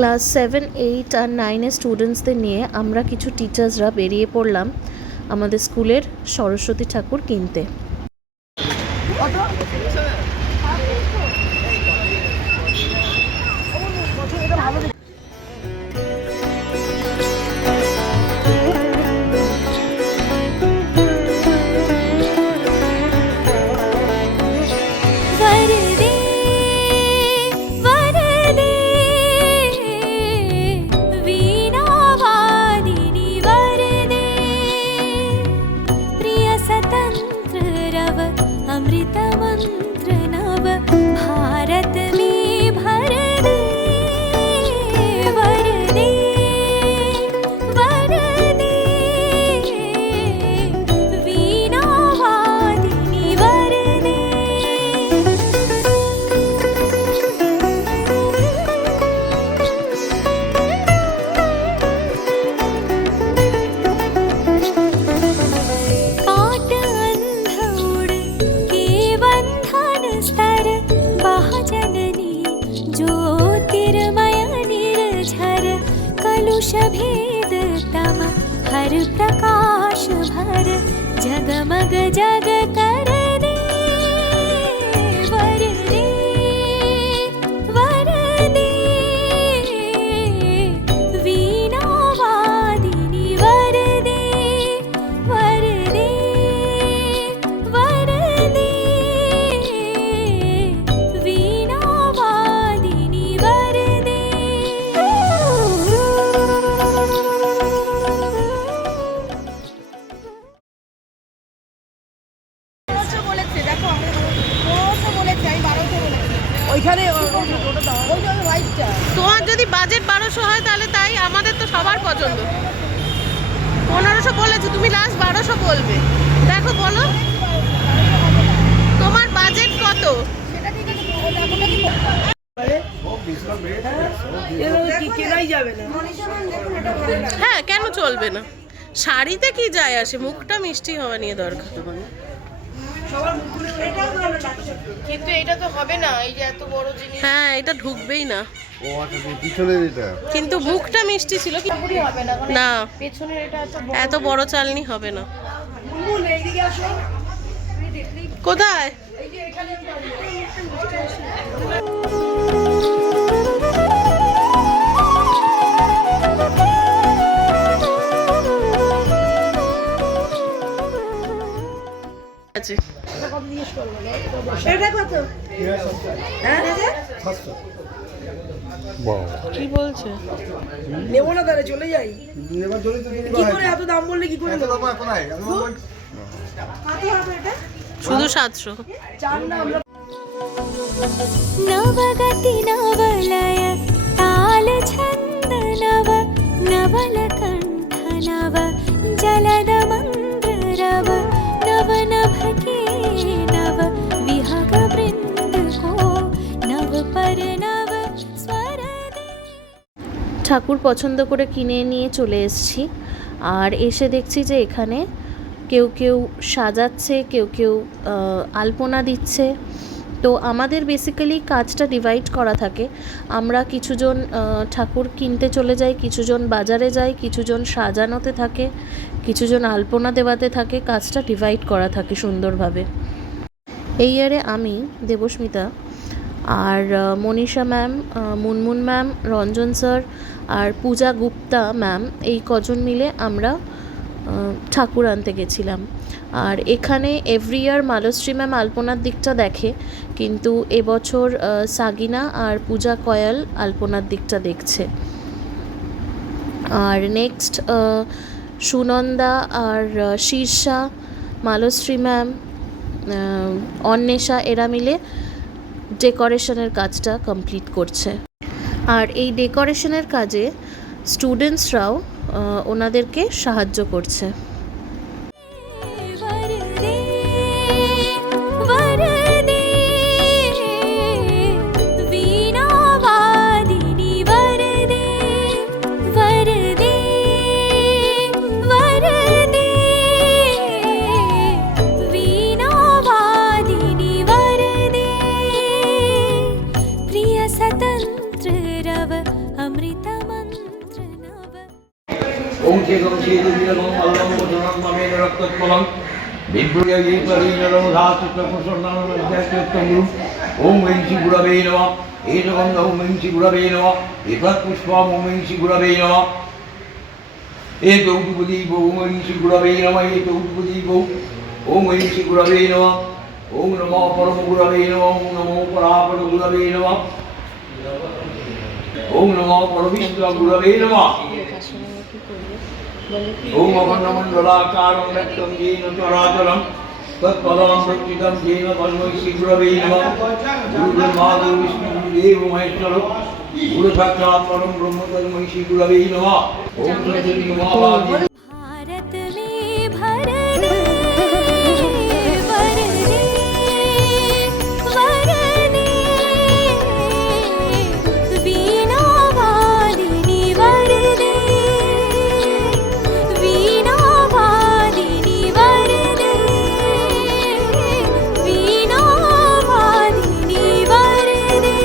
Class 7, 8 আর 9-এর স্টুডেন্টসদের নিয়ে আমরা কিছু টিচার্সরা বেরিয়ে পড়লাম আমাদের স্কুলের সরস্বতী ঠাকুর কিনতে। भेद तम हर प्रकाश भर जगमग जग कर दे वर दे वीणा वादिनी वर दे वीणा वादिनी वर दे। তোমার যদি বাজেট 1200 হয় তাহলে তাই, আমাদের তো সবার পছন্দ। 1500 বলেছো, তুমি লাস্ট 1200 বলবে। দেখো বলো তোমার বাজেট কত। হ্যাঁ, কেন চলবে না? শাড়িতে কি যায় আসে, মুখটা মিষ্টি হওয়া নিয়ে দরকার। কিন্তু এটা তো হবে না, এই যে এত বড় জিনিস। হ্যাঁ, এটা ঢুকবেই না। ও আচ্ছা, পিছনের এটা কিন্তু মুখটা মিষ্টি ছিল কি হবে না? না, পেছনের এটা এত বড় চালনি হবে না। এইদিকে আসো। কোথায়? এই যে এখানে আছে। কি বলছে? নেবো না, তাহলে চলে যাই। কি করে এত দাম বললে কি করে? শুধু 700। नवगति नवलय ताल छंद नव नवल कंठ नव जलद मंद्र रव नव नभ के नव विहग वृंद को नव पर नव स्वर दे। ঠাকুর পছন্দ করে কিনে নিয়ে চলে এসেছি, আর এসে দেখছি যে এখানে কেউ কেউ সাজাচ্ছে, কেউ কেউ আলপনা দিচ্ছে। তো আমাদের বেসিক্যালি কাজটা ডিভাইড করা থাকে। আমরা কিছুজন ঠাকুর কিনতে চলে যাই, কিছুজন বাজারে যাই, কিছুজন সাজানোতে থাকে, কিছুজন আলপনা দেওয়াতে থাকে। কাজটা ডিভাইড করা থাকে সুন্দরভাবে। এই ইয়ারে আমি, দেবস্মিতা আর Manisha ma'am, Munmun ma'am, Ranjan sir আর পূজা গুপ্তা ম্যাম, এই কজন মিলে আমরা ঠাকুর আনতে গেছিলাম। আর এখানে এভরি ইয়ার মালশ্রী ম্যাম আলপনার দিকটা দেখে, কিন্তু এবছর সাগিনা আর পূজা কয়াল আলপনার দিকটা দেখছে। আর নেক্সট সুনন্দা আর শীর্ষা, মালশ্রী ম্যাম, অন্বেষা, এরা মিলে ডেকোরেশনের কাজটা কমপ্লিট করছে। আর এই ডেকোরেশনের কাজে স্টুডেন্টসরাও ওনাদেরকে সাহায্য করছে। स्वतंत्र रव अमृत ওম ঐং শ্রী গুরবে নমঃ এতগন্ধ ওম ঐং শ্রী গুরবে নমঃ এতৎ পুষ্পম ওম ঐং শ্রী গুরবে নমঃ এতৌটুপদীপ ওম ঐং শ্রী গুরবে নমঃ এতৌটুপদীপ ওম ঐং শ্রী গুরবে নমঃ ওম নমো পরম গুরবে নমঃ ওম নমো পরাপর গুরবে নমঃ ওম নমো পরবিষ্ণু গুরবে নমঃ ওম অখণ্ডমণ্ডলাকারং ব্যক্তং येन চরাচরং তৎপদং প্রকৃতং येन তস্मै শ্রী গুরবে নমঃ গুরুর্ব্রহ্মা গুরুর্বিষ্ণু গুরুদেব মহেশ্বর গুরু সাক্ষাৎ পরম ব্রহ্ম তস্मै শ্রী গুরবে নমঃ ওম সরস্বতী মহাভাগী भारत में भर दे वर दे वीणा वादिनी वर दे वीणा वादिनी वर दे वीणा वादिनी वर दे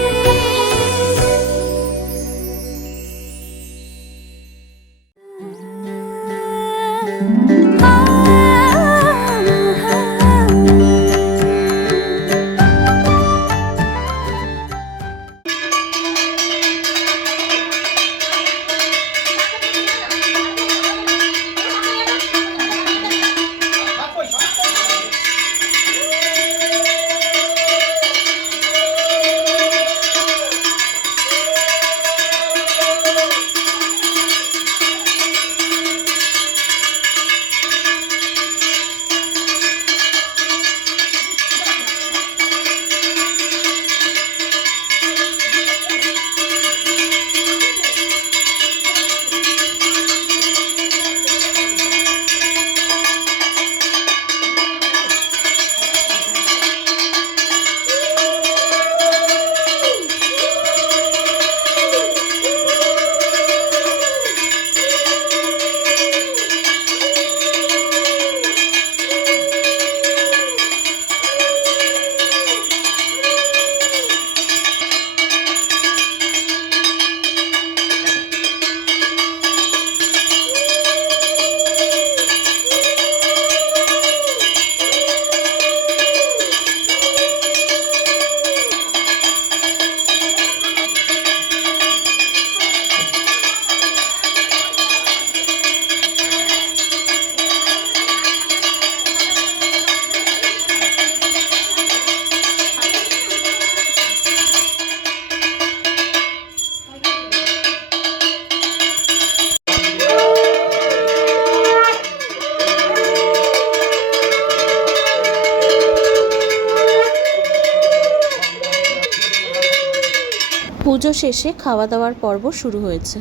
পুজো শেষে খাওয়া দাওয়ার পর্ব শুরু হয়েছে।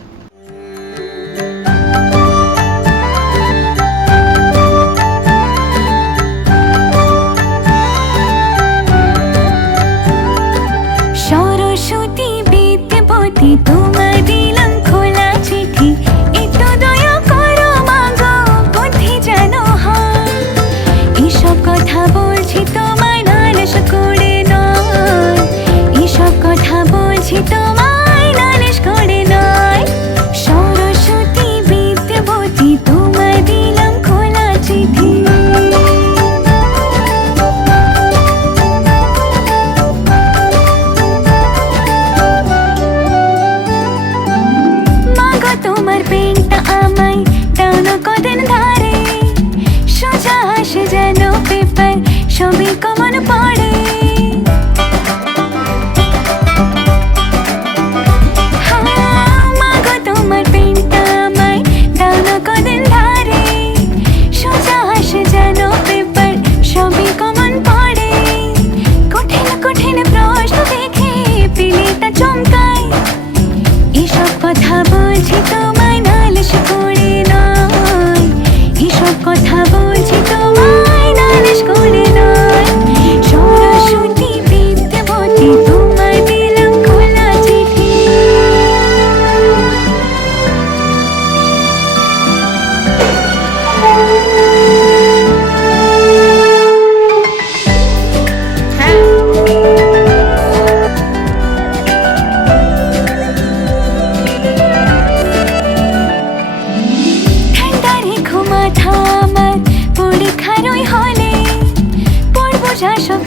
সরস্বতী বিদ্যাপতি তোমায় দিলাম খোলা চিঠি একটু দয়া করো মাগো বুদ্ধি যেন হয় এসব কথা বলছি তোমায় নালিশ করে নয় এসব কথা বলছি তোমায় নালিশ করে নয় সরস্বতী বিদ্যাপতি তোমায় দিলাম খোলা চিঠি তোমার পেনটা আমায় দাও না কদিন ধারে সোজা আসে যেন পেপার সবই কমন পড়ে মাগো তোমার পেনটা আমায় দাও না কদিন ধারে সোজা আসে যেন পেপার সবই কমন পড়ে কঠিন কঠিন প্রশ্ন দেখে পিলিটা চমকায় এসব কথা বলছি তোমায় নালিশ করে নয় এসব কথা বলছি তোমায় নালিশ করে নয় সরস্বতী বিদ্যাপতি তোমায় দিলাম খোলা চিঠি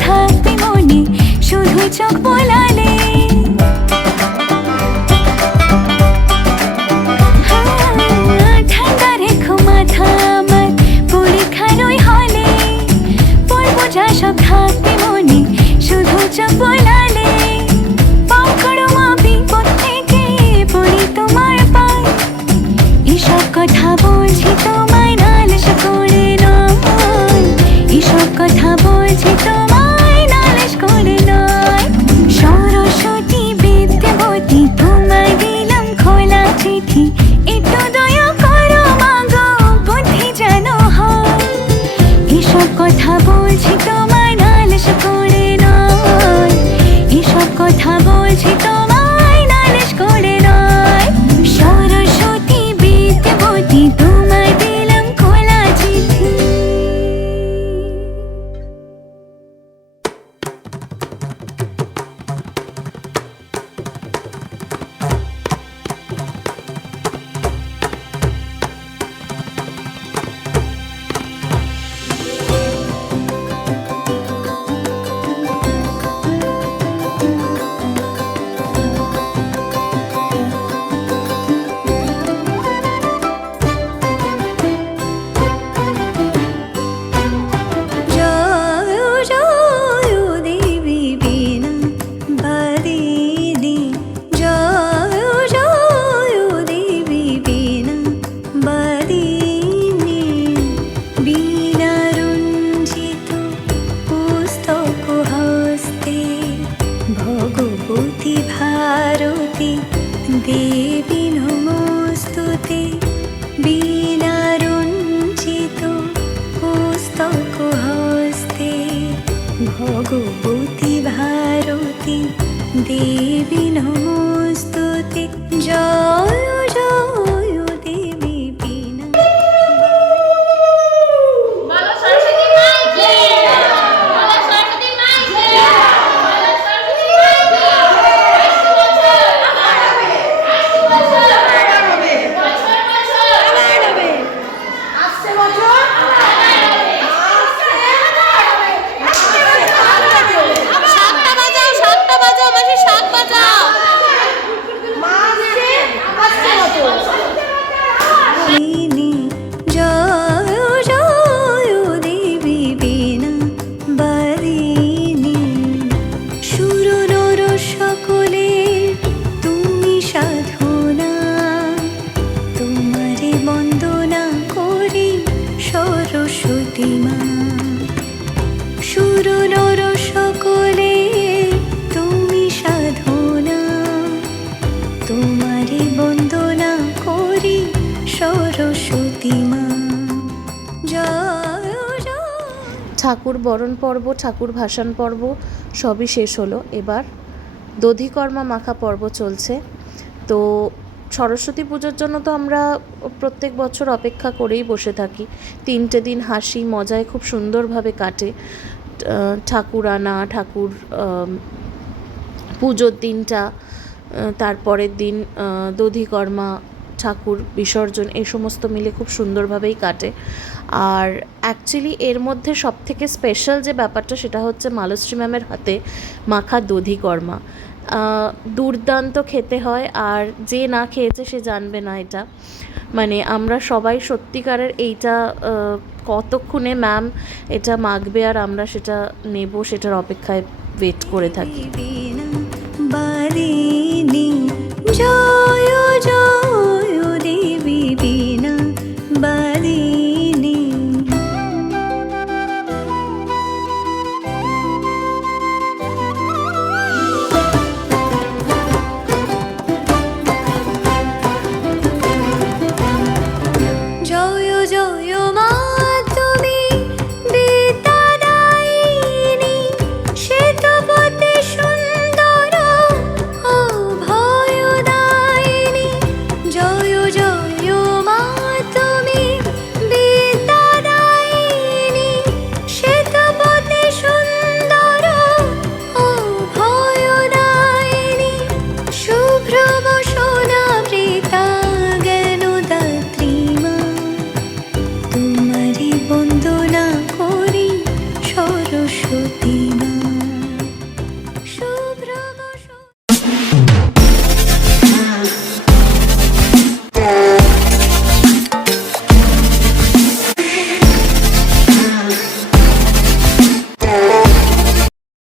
থাকবে মনে শুধু চোখ বোলালে। ঠান্ডা রেখো মাথা আমার পরীক্ষার ওই হলে, পড়বো যা সব থাকবে মনে শুধু চোখ বোলালে। পাকড়ো মা বিপদ থেকে পড়ি তোমার পায়, এসব কথা বলছি তোমায় নালিশ করে নয়, এসব কথা বলছি তোমায় নালিশ করে নয়। সরস্বতী বিদ্যাবতী তোমায় দিলাম খোলা চিঠি, একটু দয়া করো মাগো বুদ্ধি যেন হয়, এসব কথা বলছি তোমায় নালিশ করে নয়, এসব কথা বলছি তোমায় নালিশ করে নয়। সরস্বতী বিদ্যাবতী তোমায় দিলাম খোলা চিঠি। ভগবতী ভারতী দেবী নমস্তুতে, বীণারঞ্জিত পুস্তক হস্তে। ভগবতী ভারতী দেবী নমস্তুতে, জয় জয় দেবী বীণা। সুরনর সকলে তুমি সাধনা, তোমারে বন্দনা করি সরস্বতী মা। জয় জয়। ঠাকুর বরণ পর্ব, ঠাকুর ভাসান পর্ব সবই শেষ হলো। এবার দধিকর্মা মাখা পর্ব চলছে। তো সরস্বতী পুজোর জন্য তো আমরা প্রত্যেক বছর অপেক্ষা করেই বসে থাকি। 3টে দিন হাসি মজায় খুব সুন্দরভাবে কাটে। ঠাকুর আনা, ঠাকুর পুজোর দিনটা, তারপরের দিন দধিকর্মা, ঠাকুর বিসর্জন, এই সমস্ত মিলে খুব সুন্দরভাবেই কাটে। আর অ্যাকচুয়ালি এর মধ্যে সবথেকে স্পেশাল যে ব্যাপারটা সেটা হচ্ছে মালশ্রী ম্যামের হাতে মাখা দধিকর্মা। দুর্দান্ত খেতে হয়, আর যে না খেয়েছে সে জানবে না এটা। মানে আমরা সবাই সত্যিকারের এইটা কতক্ষণে ম্যাম এটা মাখবে আর আমরা সেটা নেব, সেটার অপেক্ষায় ওয়েট করে থাকি।